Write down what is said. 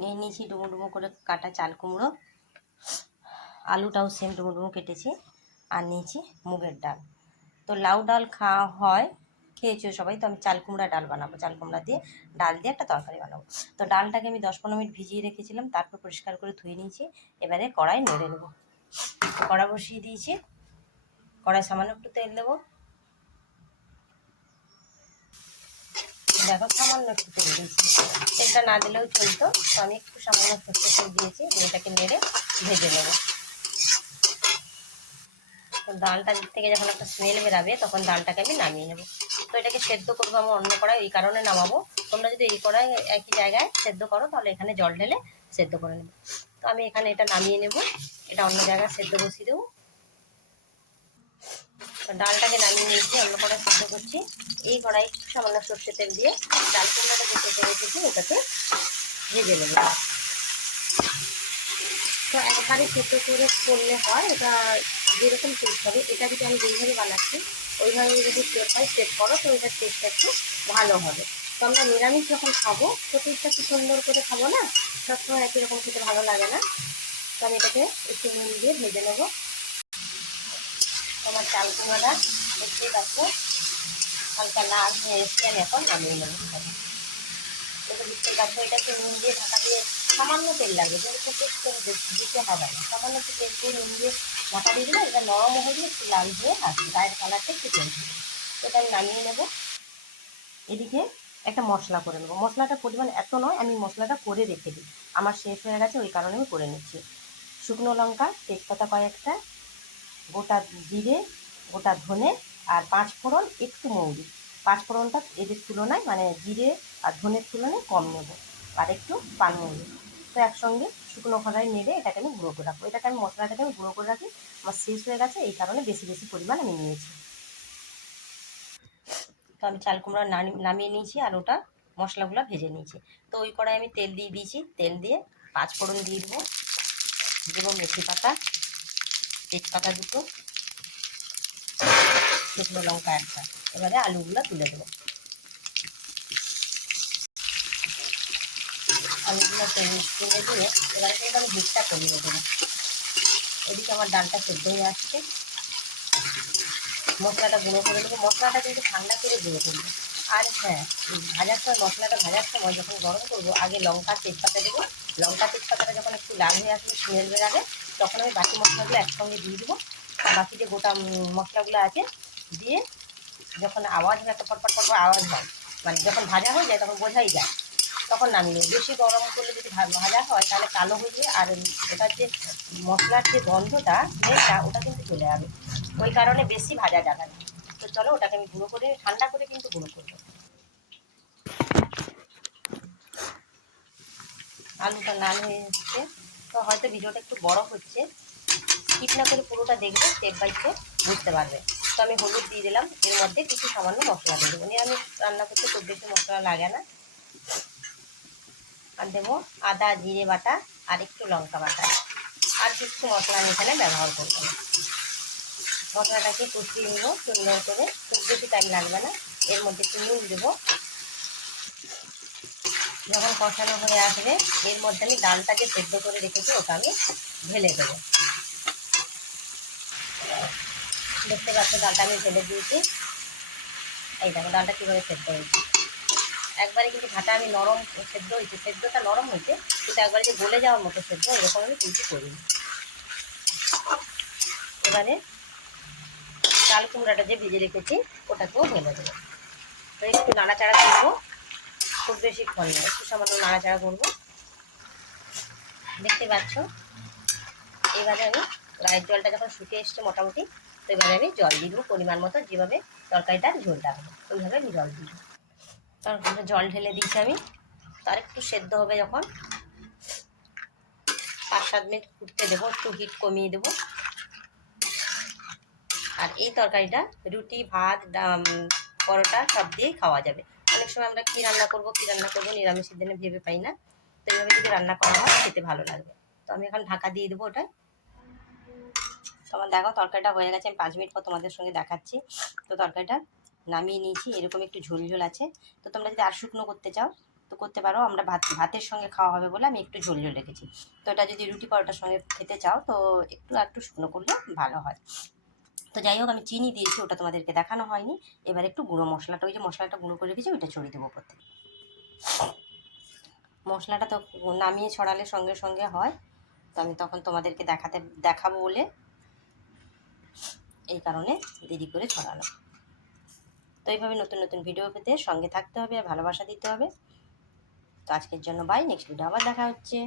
নিয়ে নিয়েছি ডুমো ডুমো করে কাটা চাল কুমড়ো, আলুটাও সেম ডুমো ডুমো কেটেছি, আর নিয়েছি মুগের ডাল। তো লাউ ডাল খাওয়া হয়, খেয়েছো সবাই, তো আমি চাল কুমড়া ডাল বানাবো, চাল কুমড়া দিয়ে ডাল দিয়ে একটা তরকারি বানাবো। তো ডালটাকে আমি 10-15 মিনিট ভিজিয়ে রেখেছিলাম, তারপর পরিষ্কার করে ধুয়ে নিয়েছি। এবারে কড়াই নেড়ে নেবো। কড়া বসিয়ে দিয়েছি, কড়াই সামান্য একটু তেল দেবো। দেখো সামান্য একটু তেল দিয়েছি, তেলটা না দিলেও চলতো, তো আমি একটু সামান্য সরষের তেল দিয়েছি। এটাকে নেড়ে ভেজে নেবো। তো ডালটা থেকে যখন একটা স্মেল বেরাবে তখন ডালটাকে আমি নামিয়ে নেবো। তো এটাকে সেদ্ধ করবো আমি অন্য কড়াই, এই কারণে নামাবো। তোমরা যদি এই কড়াই একই জায়গায় সেদ্ধ করো তাহলে এখানে জল ঢেলে সেদ্ধ করে নেবো। তো আমি এখানে এটা নামিয়ে নেব, এটা অন্য জায়গায় সেদ্ধ বসিয়ে দেবো। তো ডালটাকে নামিয়ে নিয়েছি, অন্য কড়াই সেদ্ধ করছি। এই কড়াই সামান্য সর্ষে তেল দিয়ে ডাল কুমড়োটা যে কেটে রেখেছি ওটাকে ভেজে নেবো। তো একবারে সেদ্ধ করে করলে হয়, এটা যেরকম টেস্ট হবে, এটা যদি আমি যেইভাবে বানাচ্ছি ওইভাবে যদি স্টেপ বাই স্টেপ করো তো এটার টেস্টটা একটু ভালো হবে। তো আমরা নিরামিষ যখন খাবো তো টেস্টটা একটু সুন্দর করে খাবো না, সবসময় একই রকম খেতে ভালো লাগে না। তো আমি এটাকে একটু নুন দিয়ে ভেজে নেবো। তোমার চাল কুমড়োটা দেখতেই পাচ্ছ হালকা লাল হয়ে এসছে, আমি এখন নামিয়ে নেবো। এটা দেখতে পাচ্ছ, এটাকে নুন দিয়ে ঢাকা দিয়ে সামান্য তেল লাগবে, কিন্তু খুব বেশি তেল দিতে হবে না, সামান্য একটু তেল দিয়ে নুন দিয়ে ঢাকা দিয়ে দিলে এটা নরম হয়ে গেলে একটু লাল হয়ে আসবে, গায়ের কালারটা একটু চেঞ্জ হবে। এটা আমি নামিয়ে নেবো। এদিকে একটা মশলা করে নেবো। মশলাটার পরিমাণ এত নয়, আমি মশলাটা করে রেখে দিই, আমার শেষ হয়ে গেছে ওই কারণে আমি করে নিচ্ছি। শুকনো লঙ্কা, তেজপাতা কয়েকটা, গোটা জিরে, গোটা ধনে, আর 5 ফোড়ন, একটু মৌরি। 5 ফোড়নটা এদের তুলনায় মানে জিরে আর ধনের তুলনায় কম নেব, আর একটু পানমৌরি। তো একসঙ্গে শুকনো খোলায় নেড়ে এটাকে আমি গুঁড়ো করে রাখবো। এটাকে আমি মশলাটাকে আমি গুঁড়ো করে রাখি, আমার শেষ হয়ে গেছে এই কারণে বেশি বেশি পরিমাণ আমি নিয়েছি। তো আমি চাল কুমড়া নামিয়ে নিয়েছি আর ওটা মশলাগুলো ভেজে নিয়েছি। তো ওই কড়াই আমি তেল দিয়ে দিয়েছি, তেল দিয়ে 5 ফোড়ন দিয়ে দেবো মেথি পাতা, তেজপাতা দুটো, শুকনো লঙ্কা একটা। এবারে আলুগুলো তুলে দেবো। আলুগুলো তুলে দিয়ে এবারে কিন্তু আমি হিটটা কমিয়ে দেবো। এদিকে আমার ডালটা সেদ্ধ হয়ে আসছে, মশলাটা গুঁড়ো করে নেবো। মশলাটা কিন্তু ঠান্ডা করে গুঁড়ো করবো। আর হ্যাঁ, ভাজার সময় মশলাটা ভাজার সময় যখন গরম করবো আগে লঙ্কা তেজপাতা দেবো। লঙ্কা তেজপাতাটা যখন একটু লাল হয়ে আসবে, স্মেল বেরাবে, তখন আমি বাকি মশলাগুলো একসঙ্গে দিয়ে দেবো। বাকি যে গোটা মশলাগুলো আছে দিয়ে যখন আওয়াজ হয়, একটা ফটফট ফটফট আওয়াজ হয়, মানে যখন ভাজা হয়ে যায় তখন বোঝাই যায়, তখন নামিয়ে নেব। বেশি গরম করলে যদি ভাজা হয় তাহলে কালো হয়ে যায়, আর ওটার যে মশলার যে গন্ধটা স্মেলটা ওটা কিন্তু চলে যাবে, ওই কারণে বেশি ভাজা যাবে না। তো চলো ওটাকে আমি গুঁড়ো করে ঠান্ডা করে কিন্তু গুঁড়ো করবো। আলুটা লাল হয়ে এসছে, তো হয়তো ভিডিওটা একটু বড় হচ্ছে, স্কিপ না করে পুরোটা দেখবে, স্টেপ বাই স্টেপ বুঝতে পারবে। তো আমি হলুদ দিয়ে দিলাম, এর মধ্যে কিছু সামান্য মশলা দিয়ে দেবো। নিরামিষ রান্না করতে খুব বেশি মশলা লাগে না। আর দেবো আদা জিরে বাটা আর একটু লঙ্কা বাটা, আর কিছু মশলা আমি এখানে ব্যবহার করবো না। মশলাটাকে কষিয়ে নেবো সুন্দর করে, খুব বেশি টাইম লাগবে না। এর মধ্যে একটু নুন দেবো। যখন কষানো হয়ে আসবে এর মধ্যে আমি ডালটা যে সেদ্ধ করে রেখেছি ওটা আমি ঢেলে দেবো। দেখতে পাচ্ছ ডালটা আমি ঢেলে দিয়েছি। এই দেখো ডালটা কীভাবে সেদ্ধ হয়েছে, একবারে কিন্তু ঘাটা আমি নরম সেদ্ধ হয়েছে, সেদ্ধটা নরম হয়েছে, কিন্তু একবারে যে গলে যাওয়ার মতো সেদ্ধ এরকম আমি কিন্তু করিনি। এবারে চাল কুমড়াটা যে ভেজে রেখেছি ওটাকেও ঢেলে দেবো। তো একটু নাড়াচাড়া করবো, খুব বেশিক্ষণ না, একটু সামান্য নাড়াচাড়া করবো। দেখতে পাচ্ছ এবারে আমি গায়ের জলটা যখন শুকিয়ে এসছে মোটামুটি, তো এবারে আমি জল দিয়ে দেবো পরিমাণ মতো, যেভাবে তরকারিটার ঝোলটা হবে ওইভাবে আমি জল দিই। তারপরে জল ঢেলে দিচ্ছি আমি। তার একটু সেদ্ধ হবে যখন 5-7 মিনিট ফুটতে দেবো, একটু হিট কমিয়ে দেবো। আর এই তরকারিটা রুটি ভাত পরোটা সব দিয়েই খাওয়া যাবে। অনেক সময় আমরা কী রান্না করবো নিরামিষের দিনে ভেবে পাই না, তো এইভাবে যদি রান্না করা হয় খেতে ভালো লাগবে। তো আমি এখন ঢাকা দিয়ে দেবো ওটায়। তোমার দেখো তরকারিটা হয়ে গেছে, আমি 5 মিনিট পর তোমাদের সঙ্গে দেখাচ্ছি। তো তরকারিটা নামিয়ে নিয়েছি, এরকম একটু ঝোল ঝোল আছে। তো তোমরা যদি আর শুকনো করতে চাও তো করতে পারো। আমরা ভাতের সঙ্গে খাওয়া হবে বলে আমি একটু ঝোল ঝোল রেখেছি। তো এটা যদি রুটি পরোটার সঙ্গে খেতে চাও তো একটু শুকনো করলে ভালো হয়। তো যাই হোক, আমি চিনি দিয়েছি, ওটা তোমাদেরকে দেখানো হয়নি। এবার একটু গুঁড়ো মশলাটা, ওই যে মশলাটা গুঁড়ো করে রেখেছি ওইটা ছড়িয়ে দেবো উপর থেকে। মশলাটা তো নামিয়ে ছড়ালে সঙ্গে সঙ্গে হয়, তো আমি তখন তোমাদেরকে দেখাবো বলে এই কারণে দেরি করে ছড়ানো। তো এইভাবে নতুন নতুন ভিডিও পেতে সঙ্গে থাকতে হবে আর ভালোবাসা দিতে হবে। তো আজকের জন্য বাই, নেক্সট ভিডিও আবার দেখা হচ্ছে।